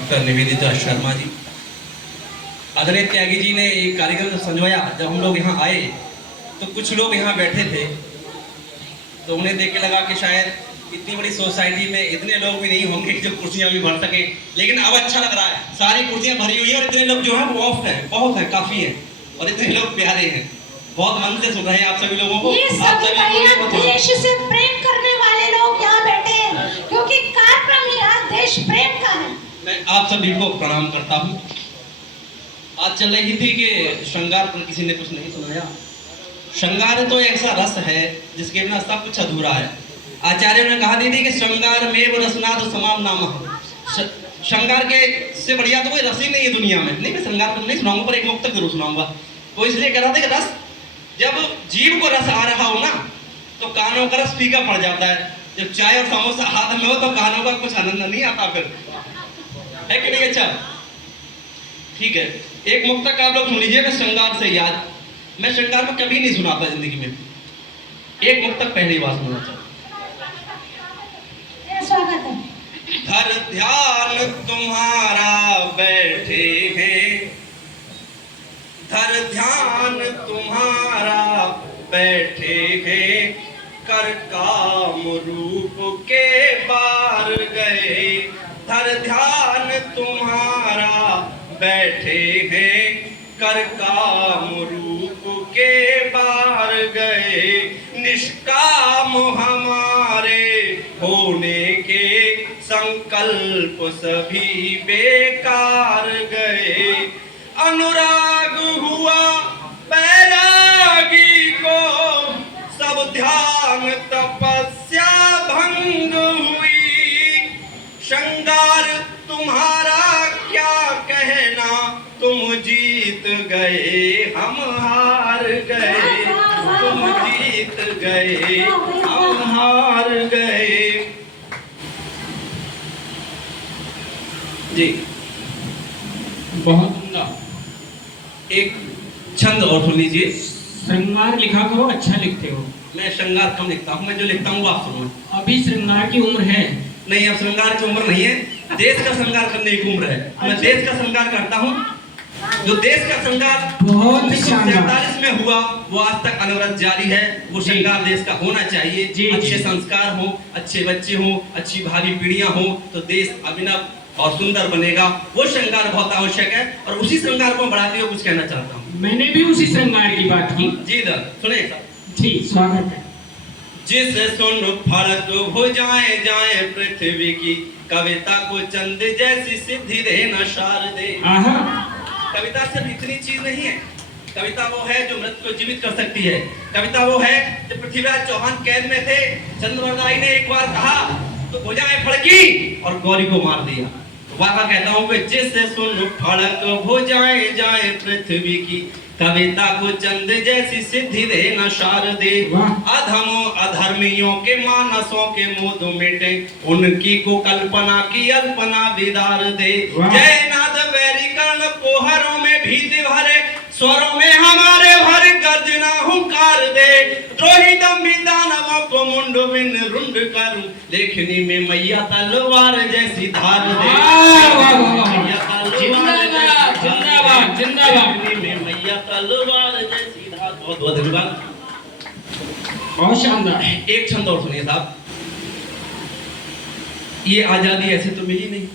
Doctor Nivedita Sharma ji. आदरणीय त्यागी जी ने एक कार्यक्रम संजवाया। जब हम लोग यहाँ आए तो कुछ लोग यहाँ बैठे थे, तो उन्हें देख के लगा कि शायद इतनी बड़ी सोसाइटी में इतने लोग भी नहीं होंगे जो कुर्सियाँ भी भर सके, लेकिन अब अच्छा लग रहा है, सारी कुर्सियाँ भरी हुई हैं और इतने लोग जो हैं वो ऑफ है, बहुत है, काफ़ी है, और इतने लोग प्यारे हैं। बहुत मन से सुन रहे हैं आप सभी लोगों को। आप सभी लोगों देश से प्रेम करने वाले लोग यहाँ बैठे हैं, क्योंकि कार्यक्रम यहाँ देश प्रेम का है। मैं आप सभी को प्रणाम करता हूँ। आज चल रही थी कि श्रृंगार पर किसी ने कुछ नहीं सुनाया। श्रृंगार तो ऐसा रस है जिसके बिना सब कुछ अधूरा है। आचार्यों ने कहा थी कि श्रृंगार में रसनाद समाम नाम। श्रृंगार के से बढ़िया तो कोई रस ही नहीं है दुनिया में। नहीं, मैं श्रृंगार पर नहीं सुनाऊंगा, पर एक मुक्तक जरूर सुनाऊंगा। वो इसलिए कह रहा था कि रस, जब जीभ को रस आ रहा हो ना तो कानों का रस फीका पड़ जाता है। जब चाय और समोसा हाथ में हो तो कानों का कुछ आनंद नहीं आता फिर, है कि नहीं? अच्छा ठीक है, एक मुक्तक आप लोग सुन लीजिए। मैं श्रृंगार से याद, मैं श्रृंगार में कभी नहीं सुनाता जिंदगी में। एक मुक्तक पहली बार सुनना चाहता। स्वागत है। धर ध्यान तुम्हारा बैठे हैं, धर ध्यान तुम्हारा बैठे हैं, कर काम रूप के बार गए। धर ध्यान तुम्हारा बैठे हैं, कर काम रूप के बार गए। निष्काम हमारे होने के संकल्प सभी बेकार गए। अनुराग हुआ बैरागी को, सब ध्यान तपस्या भंग हुई। श्रृंगार तुम्हारा क्या कहना, तुम जीत गए हम हार गए। तुम जीत गए हम हार गए। जी बहुत उम्दा। एक छंद और सुन लीजिए। श्रृंगार लिखा करो, अच्छा लिखते हो। मैं श्रृंगार कम लिखता हूँ, मैं जो लिखता हूँ वो आप सुनो। अभी श्रृंगार की उम्र है। नहीं, अब श्रृंगार की उम्र नहीं है, देश का श्रृंगार करने की उम्र है। मैं देश का श्रृंगार करता हूँ। जो देश का श्रृंगार बहुत 1947 में हुआ वो आज तक अनवरत जारी है। वो श्रृंगार देश का होना चाहिए। अच्छे संस्कार हो, अच्छे बच्चे हो, अच्छी भावी पीढ़ियां हो तो देश अभिनव और सुंदर बनेगा। वो श्रृंगार बहुत आवश्यक है और उसी श्रृंगार को बढ़ाते हुए कुछ कहना चाहता हूँ। मैंने भी उसी श्रृंगार की बात की। जी दर सुने जी, स्वागत है। जिस सुन फड़क हो जाए जाए पृथ्वी की, कविता को चंद जैसी सिद्धि दे न शारदे। कविता सिर्फ इतनी चीज नहीं है। कविता वो है जो मृत को जीवित कर सकती है। कविता वो है जब पृथ्वीराज चौहान कैद में थे, चंद्रवरदाई ने एक बार कहा तो भुजाएं फड़की और गौरी को मार दिया। वहां कहता हूँ कि जिससे सुन फड़क हो जाए जाए पृथ्वी की, कविता को चंद जैसी सिद्धि दे न शारदे। अधमों अधर्मियों के मानसों के मोद मिटे, उनकी को कल्पना की अल्पना विदार दे। जय नाद वैरी कर्ण पोहरों में भीति भरे, स्वरों में हमारे भर गर्जना हुंकार दे। द्रोही दम्भी दानवों को मुंड बिन रुंड करूं, लेखनी में मैया तलवार जैसी धार दे। जिंदाबाद जिंदाबाद। मैया तलवार जैसी धार। बहुत बहुत धन्यवाद, बहुत शानदार। एक छंद और सुनिए साहब। ये आजादी ऐसे तो मिली नहीं,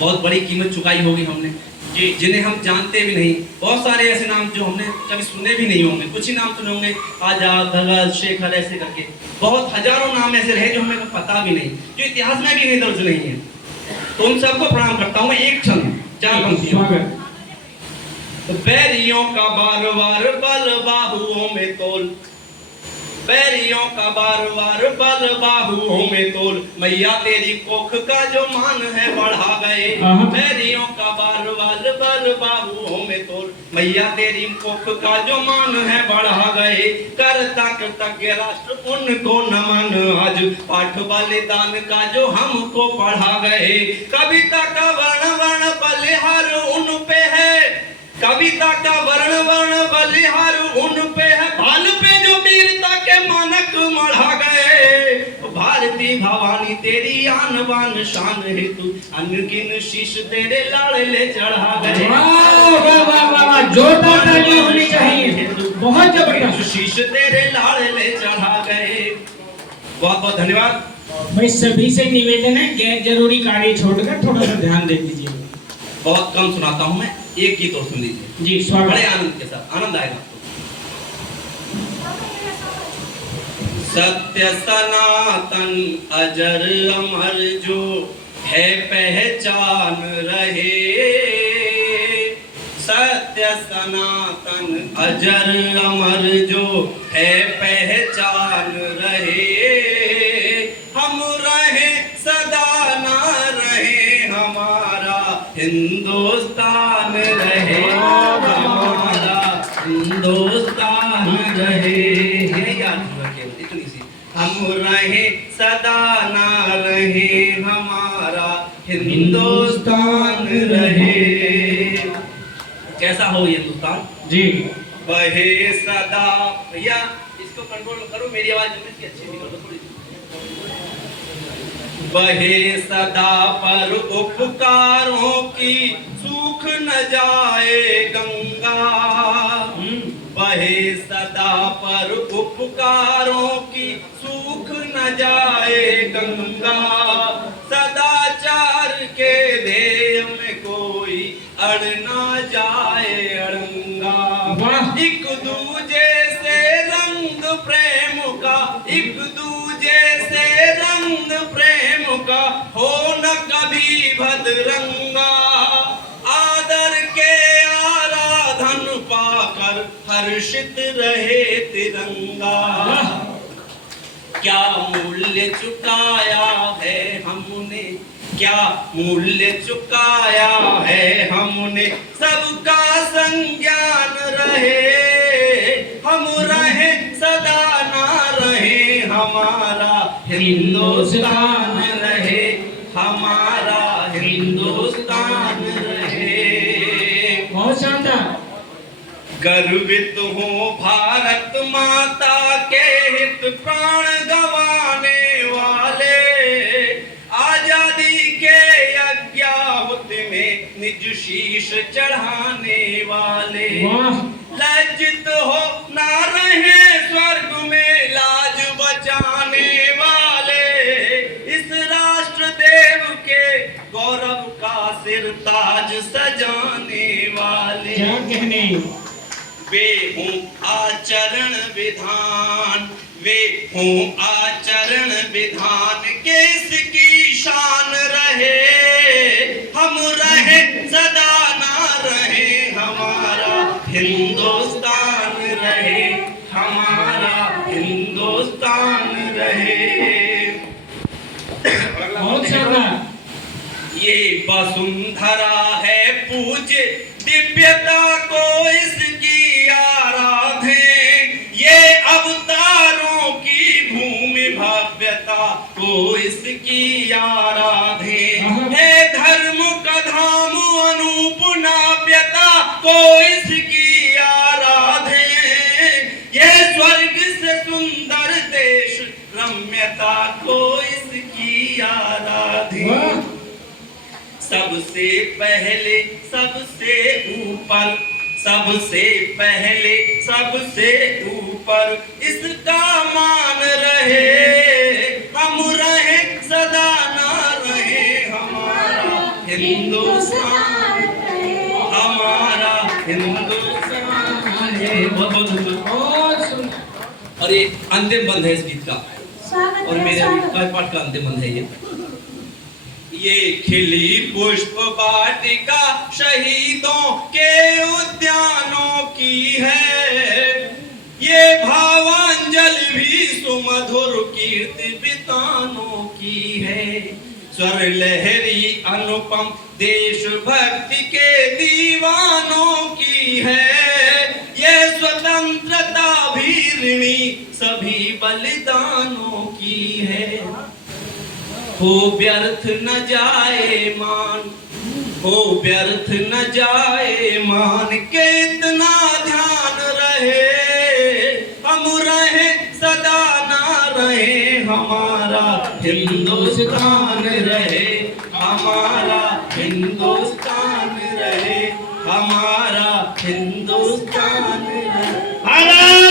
बहुत बड़ी कीमत चुकाई होगी हमने जी, जिन्हें हम जानते भी नहीं। बहुत सारे ऐसे नाम जो हमने कभी सुने भी नहीं होंगे, कुछ ही नाम सुने होंगे, आजाद, भगत, शेखर, ऐसे करके बहुत हजारों नाम ऐसे रहे जो हमें पता भी नहीं, जो इतिहास में भी नहीं दर्ज नहीं है। तो उन सबको प्रणाम करता हूँ मैं। एक छंद, चार पंक्तियां। बैरियों का बार बार बल बाहुओं में तोल, बैरियों का बार बार बल बाहुओं में तोल, मैया तेरी कोख का जो मान है बढ़ा गए। बैरियों का बार बार बल बाहुओं में तोल, मैया तेरी कोख का जो मान है बढ़ा गए। करता कृतज्ञ राष्ट्र उनको नमन, आज पाठ बलिदान का जो हमको पढ़ा गए। कविता का वर्ण वर्ण बलिहार उन पे है, कविता का वर्ण वर्ण बलिहार उन पे है। भाल पे जो वीरता के मानक मढ़ा गए, भारतीय काली भवानी तेरी आन बान शान हेतु अनगिन शीश तेरे लाड़ले चढ़ा गए। वाह वाह वाह वाह, जोरदार तालियां होनी चाहिए, बहुत जबरदस्त। शीश तेरे लाड़ले चढ़ा गए। बहुत बहुत धन्यवाद। भाई सभी से निवेदन है, गैर जरूरी कार्य छोड़कर थोड़ा सा ध्यान दे दीजिए। बहुत कम सुनाता हूँ मैं, एक गीत और सुन लीजिए जी स्वागत। बड़े आनंद के साथ, आनंद आएगा आपको। सत्य सनातन अजर अमर जो है पहचान रहे। सत्य सनातन अजर अमर जो है पहचान रहे। हम रहे सदा ना रहे हमारा हिंदुस्तान रहे। हमारा हिंदुस्तान रहे। ये याद रखिए, इतनी सी। हम रहे सदा ना रहे हमारा हिंदुस्तान रहे। कैसा हो हिंदुस्तान जी। बहे सदा। भैया इसको कंट्रोल करो, मेरी आवाज इसकी अच्छी निकल थोड़ी। बहे सदा पर उपकारों की सूख न जाए गंगा। बहे सदा पर उपकारों की सूख न जाए गंगा। सदाचार के ध्येय में कोई अड़ ना जाए अड़ंगा। एक दूजे से रंग प्रेम का, एक दूजे से रंग प्रेम का हो न कभी भदरंगा। आदर के आराधन पाकर हर्षित रहे तिरंगा। क्या मूल्य चुकाया है हमने, क्या मूल्य चुकाया है हमने, सबका संज्ञान रहे। हम रहे सदा ना रहे हमारा हिंदुस्तान रहे। हमारा हिंदुस्तान रहे। बहुत शानदार। गर्वित हूँ भारत माता के हित प्राण गंवाने वाले। आजादी के यज्ञाहुति में निज शीश चढ़ाने वाले। लज्जित हो ना रहे स्वर्ग में लाज बचाने वाले। इस राष्ट्र देव के गौरव का सिर ताज सजाने वाले। क्या कहने। वे हूँ आचरण विधान, वे हूँ आचरण विधान किसकी शान रहे। हम रहे सदा ना रहे हमारा हिंदुस्तान रहे। हमारा हिंदुस्तान रहे। बहुत शानदार। ये वसुंधरा है पूज्य दिव्यता को इसकी आराधे। ये अवतारों की भूमि भव्यता को इसकी आराधे। है धर्म का धाम अनूप नाव्यता को इसकी आराधे। ये स्वर्ग से सुंदर देश रम्यता को इसकी आराधे। सबसे पहले सबसे ऊपर, सबसे पहले सबसे ऊपर इसका मान रहे। हम रहे सदा ना रहे हमारा हिंदुस्तान, हमारा हिंदुस्तान है। बहुत सुंदर। और ये अंतिम बंद है इस गीत का, और मेरे पाठ का अंतिम बंद है ये खिली पुष्प वाटिका शहीदों के उद्यानों की है। ये भावांजलि भी सुमधुर कीर्ति बितानों की है। स्वर लहरी अनुपम देशभक्ति के दीवानों की है। ये स्वतंत्रता भी ऋणी सभी बलिदानों की है। हो व्यर्थ न जाए मान, हो व्यर्थ न जाए मान के इतना ध्यान रहे। हम रहे सदा ना रहे हमारा हिंदुस्तान रहे, हमारा हिंदुस्तान रहे, हमारा हिंदुस्तान रहे। भारत